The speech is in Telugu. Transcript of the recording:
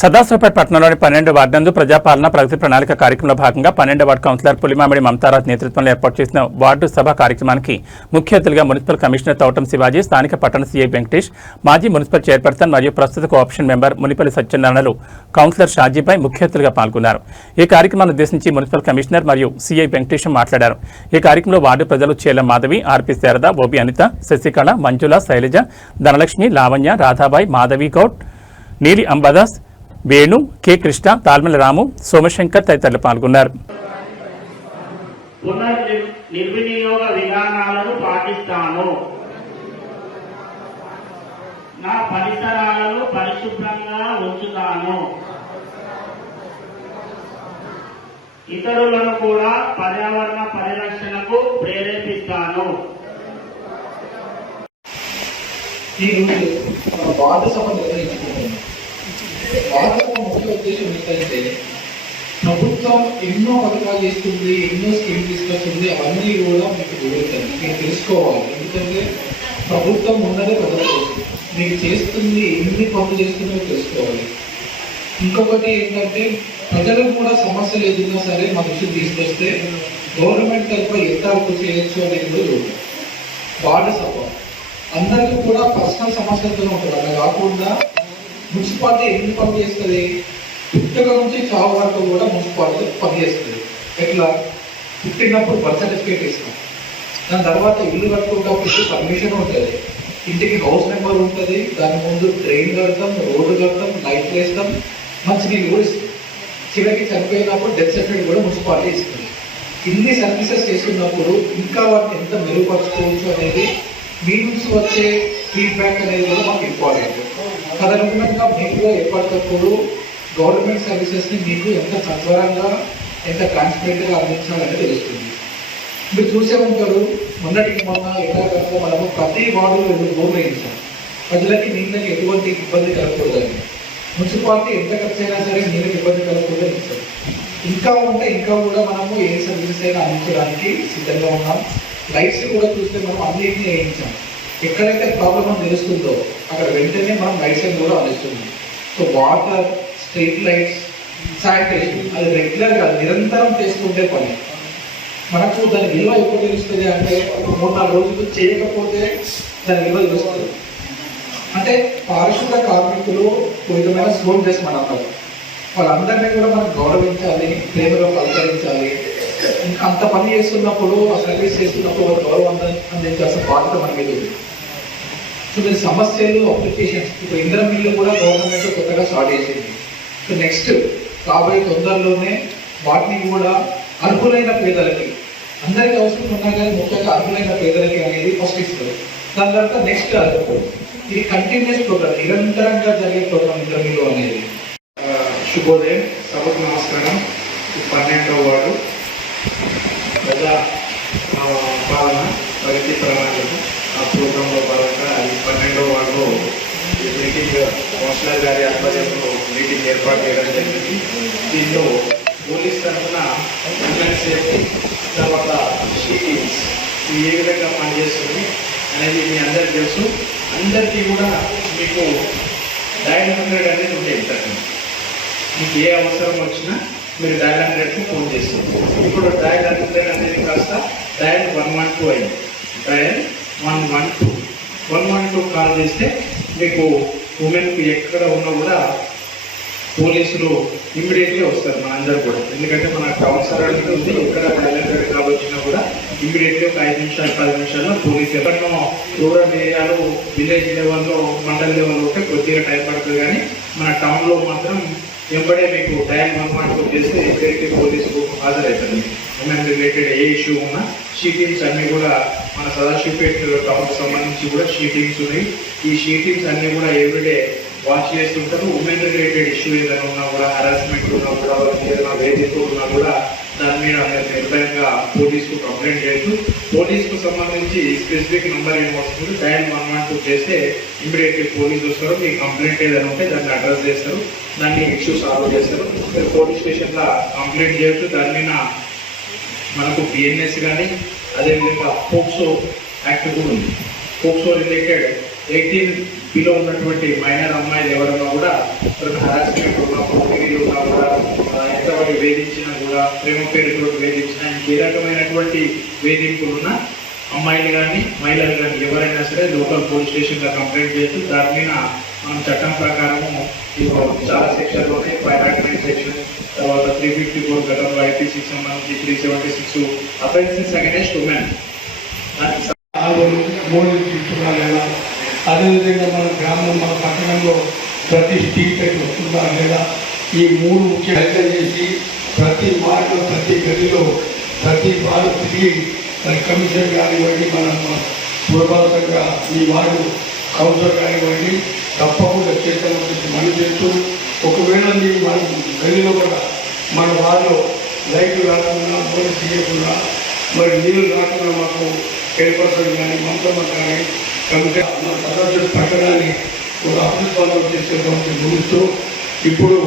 సదాశివపేట పట్టణంలోని 12 వార్డు నందు ప్రజాపాలన ప్రగతి ప్రణాళిక కార్యక్రమంలో భాగంగా 12 వార్డు కౌన్సిలర్ పులిమామిడి మమతారాజ్ నేతృత్వంలో ఏర్పాటు చేసిన వార్డు సభ కార్యక్రమానికి ముఖ్య అతిథిగా మున్సిపల్ కమిషనర్ తౌటం శివాజీ, స్థానిక పట్టణ సీఐ వెంకటేష్, మాజీ మున్సిపల్ చైర్పర్సన్ మరియు ప్రస్తుత కోఆప్షన్ మెంబర్ మునిపల్లి సత్యనారాయణలు, కౌన్సిలర్ షాజీపై ముఖ్య అతిథులుగా పాల్గొన్నారు. ఈ కార్యక్రమాన్ని ఉద్దేశించి మున్సిపల్ కమిషనర్ మరియు సీఐ వెంకటేష్ మాట్లాడారు. ఈ కార్యక్రమంలో వార్డు ప్రజలు చేలం మాధవి, ఆర్పి శారద, ఓబి అనిత, శశికళ, మంజుల, శైలజ, ధనలక్ష్మి, లావణ్య, రాధాబాయి, మాధవి గౌడ్, నీలి అంబాదాస్, వేణు, కె కృష్ణ, తాల్మల రాము, సోమశంకర్ తదితరులు పాల్గొన్నారు. నిర్వినియోగ విధానాలను పాటిస్తాను. నా పరిసరాలను పరిశుభ్రంగా ఉంచుతాను. ఇతరులను కూడా పర్యావరణ పరిరక్షణకు ప్రేరేపిస్తాను. ఈరోజు మన వార్డు సభ నిర్వహించుకుంటున్నాం. వార్డు సభ ముఖ్య ఉద్దేశం ఏంటంటే ప్రభుత్వం ఎన్నో పథకాలు చేస్తుంది, ఎన్నో స్కీమ్ తీసుకొస్తుంది, అవన్నీ కూడా మీకు వివరిస్తుంది. మీరు తెలుసుకోవాలి. ఎందుకంటే ప్రభుత్వం ఉన్నదే ప్రభుత్వం మీకు చేస్తుంది, ఎన్ని పనులు చేస్తుందో తెలుసుకోవాలి. ఇంకొకటి ఏంటంటే ప్రజలకు కూడా సమస్యలు ఎదురున్నా సరే మా దృష్టికి తీసుకొస్తే గవర్నమెంట్ తరఫున ఎంత అప్పు చేయొచ్చు అనేది కూడా చూడాలి. వార్డు సభ అందరికీ కూడా పర్సనల్ సమస్యలతో ఉంటుంది. అలా కాకుండా మున్సిపాలిటీ ఎన్ని పని చేస్తుంది, పుట్టుక నుంచి చావు వరకు కూడా మున్సిపాలిటీ పనిచేస్తుంది. ఎట్లా పుట్టినప్పుడు బర్త్ సర్టిఫికేట్ ఇస్తాం, దాని తర్వాత ఇల్లు కట్టుకున్నప్పుడు పర్మిషన్ ఉంటుంది, ఇంటికి హౌస్ నెంబర్ ఉంటుంది, దాని ముందు డ్రైన్ కడతాం, రోడ్డు కడతాం, లైట్ వేస్తాం, మంచినీళ్ళు కూడా ఇస్తాం. చివరికి చనిపోయినప్పుడు డెత్ సర్టిఫికేట్ కూడా మున్సిపాలిటీ ఇస్తుంది. ఇన్ని సర్వీసెస్ చేస్తున్నప్పుడు ఇంకా వాటిని ఎంత మెరుగుపరచుకోవచ్చు అనేది మీ నుంచి వచ్చే ఫీడ్బ్యాక్ అనేది కూడా మాకు ఇంపార్టెంట్. తదనుగుణంగా మీకు ఎప్పటికప్పుడు గవర్నమెంట్ సర్వీసెస్ని మీకు ఎంత సత్వరంగా, ఎంత ట్రాన్స్పరెంట్గా అందించాలని తెలుస్తుంది. మీరు చూసే ఉంటారు, మొన్నటికి మొన్న ఎక్కడికక్కడ మనము ప్రతి వార్డులో 2 బోర్లు వేయించాం. ప్రజలకి నీళ్ళకి ఎటువంటి ఇబ్బంది కలగకూడదని. మున్సిపాలిటీ ఎంత ఖర్చు అయినా సరే నీళ్ళకి ఇబ్బంది కలగకూడదని ఇచ్చాం. ఇంకా ఉంటే ఇంకా కూడా మనము ఏ సర్వీసెస్ అయినా అందించడానికి సిద్ధంగా ఉన్నాం. లైట్స్ కూడా చూస్తే మనం అన్నింటినీ వేయించాం. ఎక్కడైతే ప్రాబ్లం తెలుస్తుందో అక్కడ వెంటనే మనం లైట్స్ కూడా అందిస్తున్నాం. So water, street lights, sanitation అది రెగ్యులర్గా నిరంతరం చేసుకుంటే పని. మనకు దాని విలువ ఎప్పుడు తెలుస్తుంది అంటే 3-4 రోజులు చేయకపోతే దాని విలువ తెలుస్తుంది. అంటే పారిశుద్ధ కార్మికులు విధమైన స్లోన్ చేసి మనం అన్నారు. వాళ్ళందరినీ కూడా మనం గౌరవించాలి, ప్రేమగా పలకరించాలి. అంత పని చేస్తున్నప్పుడు, ఆ సర్వీస్ చేస్తున్నప్పుడు గౌరవం అందించాల్సిన బాధ్యత మన మీద ఉంది. సో దీని సమస్యలు, అప్లికేషన్స్, ఇప్పుడు ఇంధనం బిల్లు కూడా గవర్నమెంట్ కొత్తగా స్టార్ట్ చేసింది. సో నెక్స్ట్ రాబోయే తొందరలోనే వాటిని కూడా అర్హులైన పేదలకి, అందరికీ అవసరం ఉన్నా కానీ ముఖ్యంగా అర్హులైన పేదలకి అనేది ఫస్ట్ ఇస్తారు. దాని తర్వాత నెక్స్ట్ అర్హులు. ఇది కంటిన్యూస్ ప్రోగ్రామ్, నిరంతరంగా జరిగే ప్రోగ్రామ్ ఇంధనం బిల్లు అనేది. శుభోదయం, సభకు నమస్కారం. 12వ వార్డు ప్రజా పాలన ప్రగతి ప్రణాళిక ఆ ప్రోగ్రాంలో భాగంగా 12వ వార్డులో మీటింగ్ కౌన్సిలర్ గారి ఆధ్వర్యంలో మీటింగ్ ఏర్పాటు చేయడం జరిగింది. దీనిలో పోలీస్ తరఫున ఉమెన్ సేఫ్టీ, తర్వాత షీటింగ్స్ ఇవి ఏ విధంగా పనిచేస్తుంది అనేది మీ అందరికీ తెలుసు. అందరికీ కూడా మీకు డయల్ 100 అనేది ఉండే ఇంటర్నెట్. మీకు ఏ అవసరం వచ్చినా మీరు డయల్ 100కి ఫోన్ చేస్తారు. ఇప్పుడు డయల్ 100 అనేది కాస్త డయల్ 112 అయింది. డయల్ 112 కాల్ చేస్తే మీకు ఉమెన్కి ఎక్కడ ఉన్నా కూడా పోలీసులు ఇమ్మీడియట్గా వస్తారు. మన అందరూ కూడా, ఎందుకంటే మన టౌన్ సరౌండింగ్ ఉంది, ఎక్కడ డయల్ 100 కాల్ వచ్చినా కూడా ఇమ్మీడియట్గా 5 నిమిషాలు 10 నిమిషాల్లో పోలీసు ఎక్కడో రూరల్ ఏరియాలో, విలేజ్ లెవెల్లో, మండల్ లెవెల్లో ఉంటే కొద్దిగా టైం పడుతుంది. కానీ మన టౌన్లో మాత్రం వెంబడే మీకు డయల్ 112 చేస్తే ఎక్కడికి పోలీసుకు హాజరవుతుంది. ఉమెన్ రిలేటెడ్ ఏ ఇష్యూ ఉన్నా షీటింగ్స్ అన్నీ కూడా మన సదాశివపేట టౌన్కి సంబంధించి కూడా షీటింగ్స్ ఉన్నాయి. ఈ షీటింగ్స్ అన్నీ కూడా ఎవ్రీడే వాచ్ చేస్తుంటారు. ఉమెన్ రిలేటెడ్ ఇష్యూ ఏదైనా ఉన్నా కూడా, హరాస్మెంట్ ఉన్నా కూడా, ఏదైనా వేధిస్తూ ఉన్నా కూడా దాని మీద నిర్భయంగా పోలీసుకు కంప్లైంట్ చేయొచ్చు. పోలీసుకు సంబంధించి స్పెసిఫిక్ నెంబర్ ఏమొస్తుంది, డయల్ 112 చేస్తే ఇమ్మీడియట్లీ పోలీసు వస్తారు. మీ కంప్లైంట్ ఏదైనా ఉంటే దాన్ని అడ్రస్ చేస్తారు, దాన్ని ఇష్యూ సాల్వ్ చేస్తారు. మీరు పోలీస్ స్టేషన్లో కంప్లైంట్ చేయొచ్చు. దాని మీద మనకు బిఎన్ఎస్ కానీ, అదేవిధంగా పోక్సో యాక్ట్ కూడా ఉంది. పోక్సో రిలేటెడ్ 18 బిలో ఉన్నటువంటి మైనర్ అమ్మాయిలు ఎవరైనా కూడా హరాస్మెంట్ ఉన్నా పొడిగిరి ఉన్నా కూడా ఎంతవరకు వేధించినా కూడా ప్రేమ పేరుతో వేధించినా ఇంకే రకమైనటువంటి వేధింపులున్నా అమ్మాయిలు కానీ మహిళలు కానీ ఎవరైనా సరే లోకల్ పోలీస్ స్టేషన్లో కంప్లైంట్ చేస్తూ దాని మీద మనం చట్టం ప్రకారము చాలా సెక్షన్లోనే 509 సెక్షన్, తర్వాత 354 గతంలో ఐపీసీకి సంబంధించి 376 అఫెన్సెస్ అగైనెస్ట్ ఉమెన్ మోడల్ తీసుకున్నా లేదా, అదేవిధంగా మన గ్రామం మన పట్టణంలో ప్రతి స్ట్రీట్ వస్తుందా లేదా, ఈ మూడు ముఖ్య హెచ్చరిక చేసి ప్రతి వార్డులో ప్రతి గదిలో ప్రతి వార్డు తిరిగి మరి కమిషనర్ కానివ్వండి, మనం పురపాలకంగా ఈ వార్డు కౌన్సిలర్ కానివ్వండి తప్పకుండా చేస్తామని మనం చేస్తూ, ఒకవేళ మీరు మన గదిలో కూడా మన వార్డులో లైట్లు రాకుండా మోడల్ చేయకుండా మరి నీళ్ళు రాకుండా మాకు చైర్పర్సన్ కానీ మంత్రమ్మ కానీ కమిటీ మన సదస్సులు పట్టడాన్ని ఒక అభివృద్ధి చేసేటువంటి ముగిస్తూ ఇప్పుడు